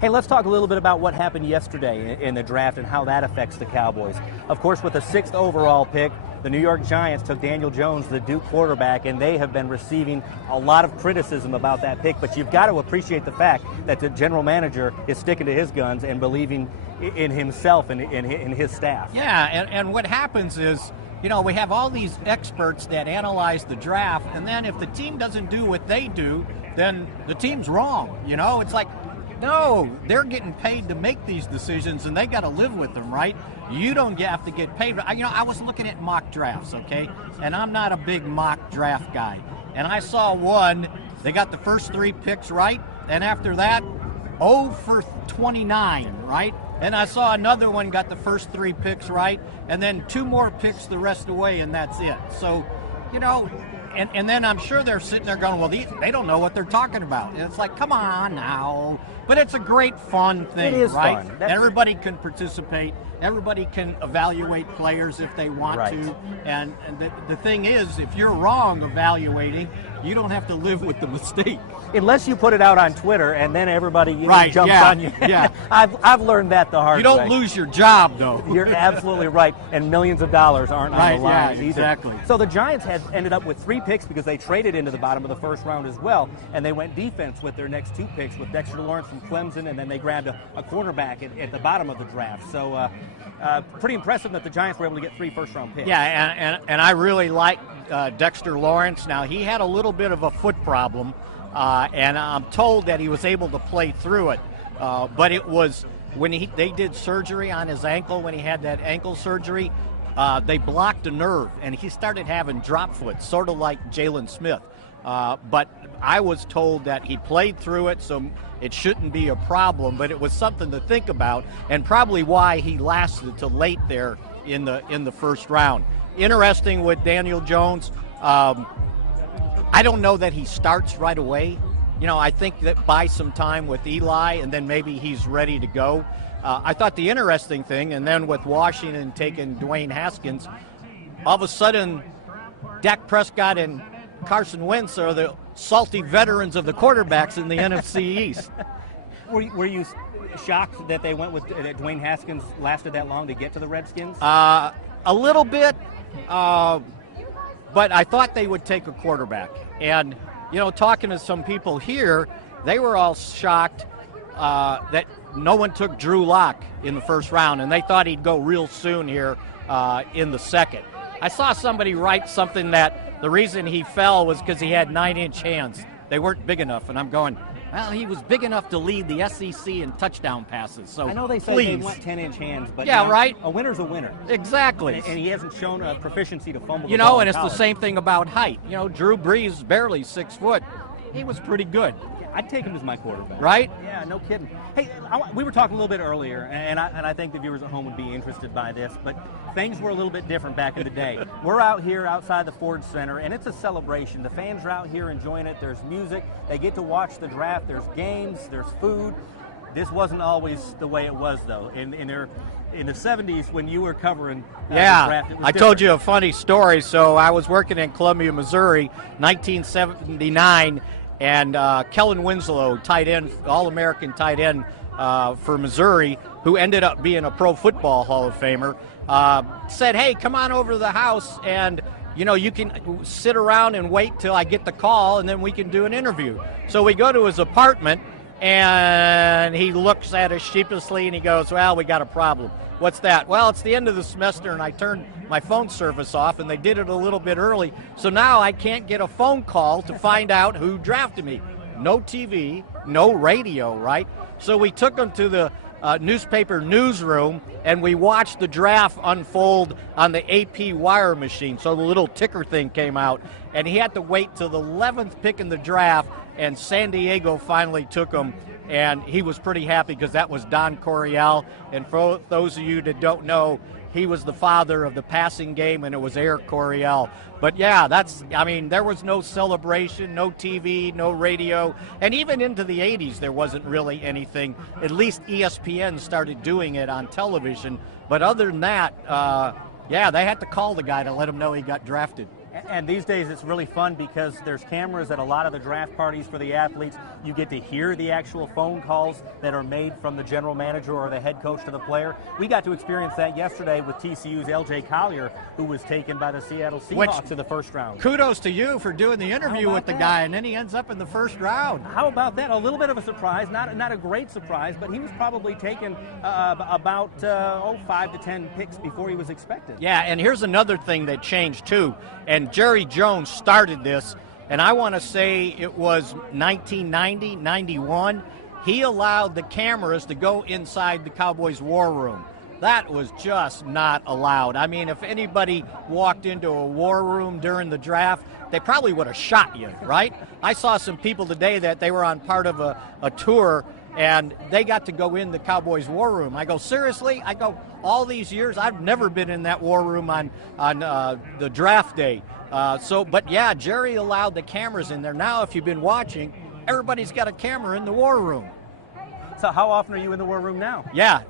Hey, let's talk a little bit about what happened yesterday in the draft and how that affects the Cowboys. Of course, with the 6th overall pick, the New York Giants took Daniel Jones, the Duke quarterback, and they have been receiving a lot of criticism about that pick. But you've got to appreciate the fact that the general manager is sticking to his guns and believing in himself and in his staff. Yeah, and what happens is, you know, we have all these experts that analyze the draft, and then if the team doesn't do what they do, then the team's wrong. You know, it's like, no, they're getting paid to make these decisions, and they got to live with them, right? You don't have to get paid. You know, I was looking at mock drafts, okay, and I'm not a big mock draft guy. And I saw one, they got the first 3 picks right, and after that, 0 for 29, right? And I saw another one got the first 3 picks right, and then 2 more picks the rest of the way, and that's it. So, you know, and then I'm sure they're sitting there going, well, they don't know what they're talking about. And it's like, come on now. But it's a great fun thing, it is right? Fun. Everybody can participate. Everybody can evaluate players if they want right. to. And the thing is, if you're wrong evaluating, you don't have to live with the mistake. Unless you put it out on Twitter and then everybody jumps on you. Yeah. I've learned that the hard way. You don't lose your job, though. You're absolutely right. And millions of dollars aren't on the line either. Exactly. So the Giants had ended up with 3 picks because they traded into the bottom of the first round as well. And they went defense with their next 2 picks with Dexter Lawrence from Clemson, and then they grabbed a cornerback at the bottom of the draft. So pretty impressive that the Giants were able to get 3 first-round picks. Yeah, and I really like Dexter Lawrence. Now, he had a little bit of a foot problem, and I'm told that he was able to play through it. But it was when they did surgery on his ankle, when he had that ankle surgery, they blocked a nerve, and he started having drop foot, sort of like Jalen Smith. But I was told that he played through it, so it shouldn't be a problem, but it was something to think about, and probably why he lasted till late there in the first round. Interesting with Daniel Jones, I don't know that he starts right away. You know, I think that buy some time with Eli, and then maybe he's ready to go. I thought the interesting thing, and then with Washington taking Dwayne Haskins, all of a sudden Dak Prescott and Carson Wentz are the salty veterans of the quarterbacks in the NFC East. Were you shocked that they went with that Dwayne Haskins lasted that long to get to the Redskins? A little bit, but I thought they would take a quarterback. And, you know, talking to some people here, they were all shocked that no one took Drew Lock in the first round, and they thought he'd go real soon here in the second. I saw somebody write something that the reason he fell was because he had 9-inch hands. They weren't big enough, and I'm going, well, he was big enough to lead the SEC in touchdown passes. So I know they say they want 10-inch hands, but yeah, you know, right. A winner's a winner. Exactly. And he hasn't shown a proficiency to fumble. You the ball know, and in it's the college. same thing about height. You know, Drew Brees, barely 6 foot. He was pretty good. I'd take him as my quarterback. Right? Yeah, no kidding. Hey, we were talking a little bit earlier, and I think the viewers at home would be interested by this, but things were a little bit different back in the day. We're out here outside the Ford Center, and it's a celebration. The fans are out here enjoying it. There's music. They get to watch the draft. There's games. There's food. This wasn't always the way it was, though. In the 70s, when you were covering the draft, it was I told you a funny story. So I was working in Columbia, Missouri, 1979, and Kellen Winslow, tight end, All-American tight end for Missouri, who ended up being a Pro Football Hall of Famer, said, hey, come on over to the house, and you know, you can sit around and wait till I get the call, and then we can do an interview. So we go to his apartment, and he looks at us sheepishly, and he goes, well, we got a problem. What's that? Well, it's the end of the semester, and I turned my phone service off, and they did it a little bit early. So now I can't get a phone call to find out who drafted me. No TV, no radio, right? So we took him to the newspaper newsroom, and we watched the draft unfold on the AP wire machine. So the little ticker thing came out, and he had to wait till the 11th pick in the draft, and San Diego finally took him, and he was pretty happy because that was Don Coryell. And for those of you that don't know, he was the father of the passing game, and it was Air Coryell. But yeah, there was no celebration, no TV, no radio, and even into the 80s there wasn't really anything. At least ESPN started doing it on television. But other than that, they had to call the guy to let him know he got drafted. And these days it's really fun because there's cameras at a lot of the draft parties for the athletes. You get to hear the actual phone calls that are made from the general manager or the head coach to the player. We got to experience that yesterday with TCU's L.J. Collier, who was taken by the Seattle Seahawks in the first round. Kudos to you for doing the interview with the guy, and then he ends up in the first round. How about that? A little bit of a surprise, not a great surprise, but he was probably taken about 5 to 10 picks before he was expected. Yeah, and here's another thing that changed too, and Jerry Jones started this, and I want to say it was 1990, 91. He allowed the cameras to go inside the Cowboys' war room. That was just not allowed. I mean, if anybody walked into a war room during the draft, they probably would have shot you, right? I saw some people today that they were on part of a tour, and they got to go in the Cowboys' war room. I go, seriously? I go, all these years, I've never been in that war room on the draft day. But yeah, Jerry allowed the cameras in there. Now, if you've been watching, everybody's got a camera in the war room. So how often are you in the war room now? Yeah,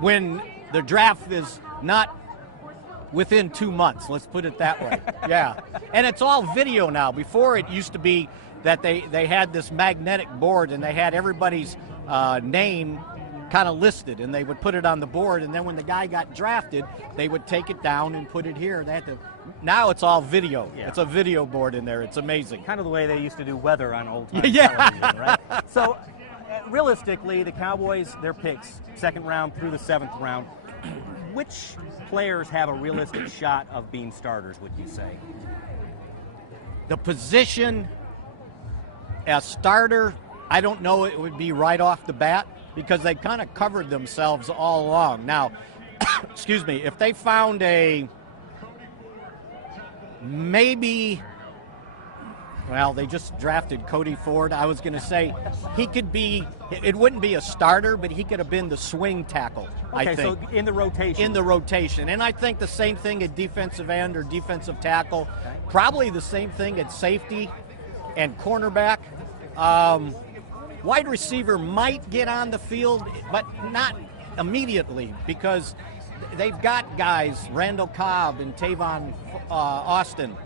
when the draft is not within 2 months, let's put it that way. Yeah, and it's all video now. Before it used to be that they had this magnetic board and they had everybody's name kind of listed, and they would put it on the board, and then when the guy got drafted, they would take it down and put it here. They had to. Now it's all video. Yeah. It's a video board in there. It's amazing. Kind of the way they used to do weather on old time television, right? So, realistically, the Cowboys, their picks, second round through the seventh round, which players have a realistic shot of being starters, would you say? The position as starter, I don't know it would be right off the bat, because they kind of covered themselves all along. Now, excuse me, if they found they just drafted Cody Ford. I was going to say he could be, it wouldn't be a starter, but he could have been the swing tackle, I think. So in the rotation. In the rotation. And I think the same thing at defensive end or defensive tackle. Okay. Probably the same thing at safety and cornerback. Wide receiver might get on the field, but not immediately, because they've got guys, Randall Cobb and Tavon Austin.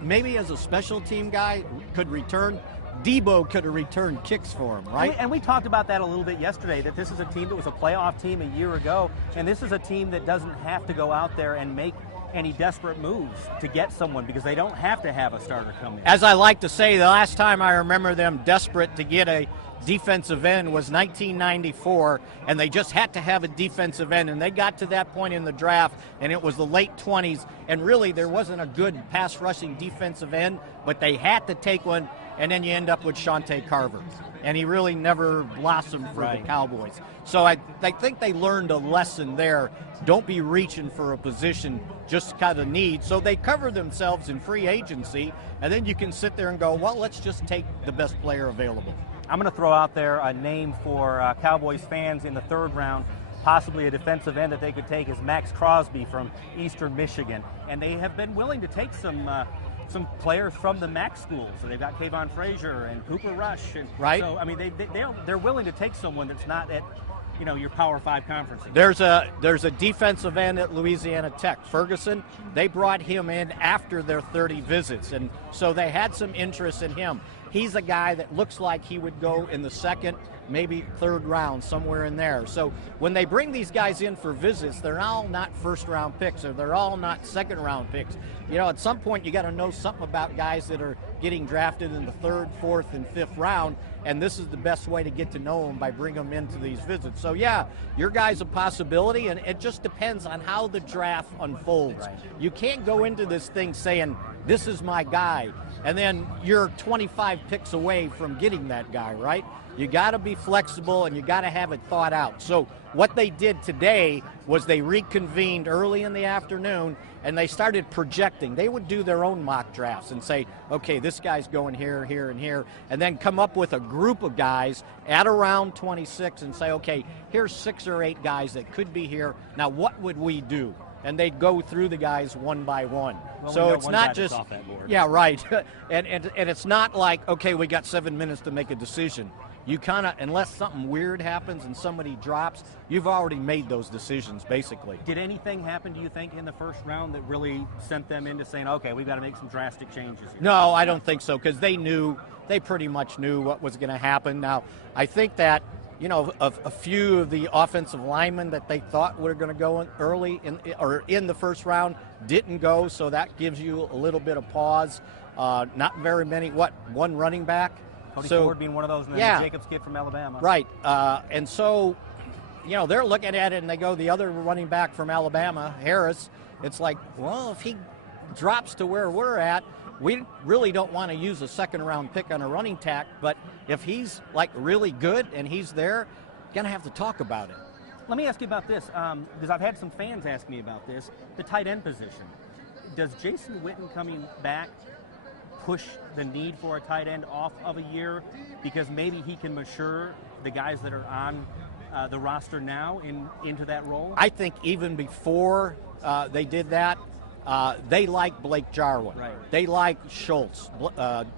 Maybe as a special team guy could return. Debo could have returned kicks for him, right? And we talked about that a little bit yesterday, that this is a team that was a playoff team a year ago, and this is a team that doesn't have to go out there and make any desperate moves to get someone, because they don't have to have a starter come in. As I like to say, the last time I remember them desperate to get a defensive end was 1994, and they just had to have a defensive end, and they got to that point in the draft, and it was the late 20s, and really there wasn't a good pass rushing defensive end, but they had to take one, and then you end up with Shante Carver, and he really never blossomed for the Cowboys. So I think they learned a lesson there. Don't be reaching for a position just kind of need. So they cover themselves in free agency, and then you can sit there and go, well, let's just take the best player available. I'm going to throw out there a name for Cowboys fans in the third round. Possibly a defensive end that they could take is Max Crosby from Eastern Michigan. And they have been willing to take some players from the MAC schools. So they've got Kayvon Frazier and Cooper Rush. And right. So, I mean, they're willing to take someone that's not at, your Power 5 conferences. There's a defensive end at Louisiana Tech, Ferguson. They brought him in after their 30 visits, and so they had some interest in him. He's a guy that looks like he would go in the second, maybe third round, somewhere in there. So when they bring these guys in for visits, they're all not first-round picks, or they're all not second-round picks. At some point you got to know something about guys that are getting drafted in the third, fourth, and fifth round, and this is the best way to get to know them, by bringing them into these visits. So yeah, your guy's a possibility, and it just depends on how the draft unfolds. Right. You can't go into this thing saying, this is my guy, and then you're 25 picks away from getting that guy, right? You got to be flexible, and you got to have it thought out. So what they did today was they reconvened early in the afternoon, and they started projecting. They would do their own mock drafts and say, okay, this guy's going here, here, and here, and then come up with a group of guys at around 26 and say, okay, here's 6 or 8 guys that could be here. Now, what would we do? And they'd go through the guys one by one. Well, so it's not just off that board. Yeah, right. and it's not like, okay, we got 7 minutes to make a decision. you kind of, unless something weird happens and somebody drops, you've already made those decisions, basically. Did anything happen, do you think, in the first round that really sent them into saying, okay, we've got to make some drastic changes here? No, I don't think so, because they pretty much knew what was going to happen. Now, I think that, a few of the offensive linemen that they thought were going to go in early in the first round didn't go, so that gives you a little bit of pause. Not very many, one running back? Cody Ford being one of those, and then the Jacobs kid from Alabama. Right, and so, they're looking at it and they go, the other running back from Alabama, Harris, it's like, well, if he drops to where we're at, we really don't want to use a second-round pick on a running tack, but if he's, really good and he's there, going to have to talk about it. Let me ask you about this, because I've had some fans ask me about this, the tight end position. Does Jason Witten coming back push the need for a tight end off of a year because maybe he can mature the guys that are on the roster now into that role? I think even before they did that, they like Blake Jarwin. Right. They like Schultz,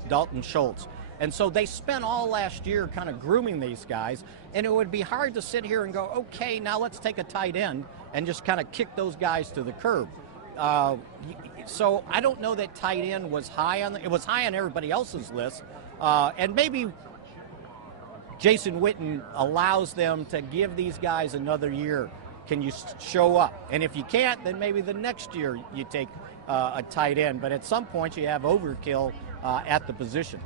Dalton Schultz. And so they spent all last year kind of grooming these guys, and it would be hard to sit here and go, okay, now let's take a tight end and just kind of kick those guys to the curb. So I don't know that tight end was high on it was high on everybody else's list, and maybe Jason Witten allows them to give these guys another year. Can you show up? And if you can't, then maybe the next year you take a tight end. But at some point you have overkill at the position.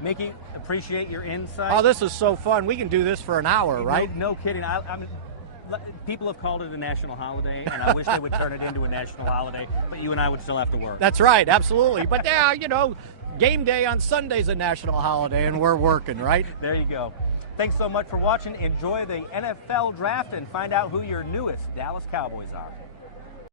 Mickey, appreciate your insight. Oh, this is so fun. We can do this for an hour, right? No kidding. I mean, people have called it a national holiday, and I wish they would turn it into a national holiday, but you and I would still have to work. That's right, absolutely. But game day on Sunday's a national holiday, and we're working, right? There you go. Thanks so much for watching. Enjoy the NFL draft and find out who your newest Dallas Cowboys are.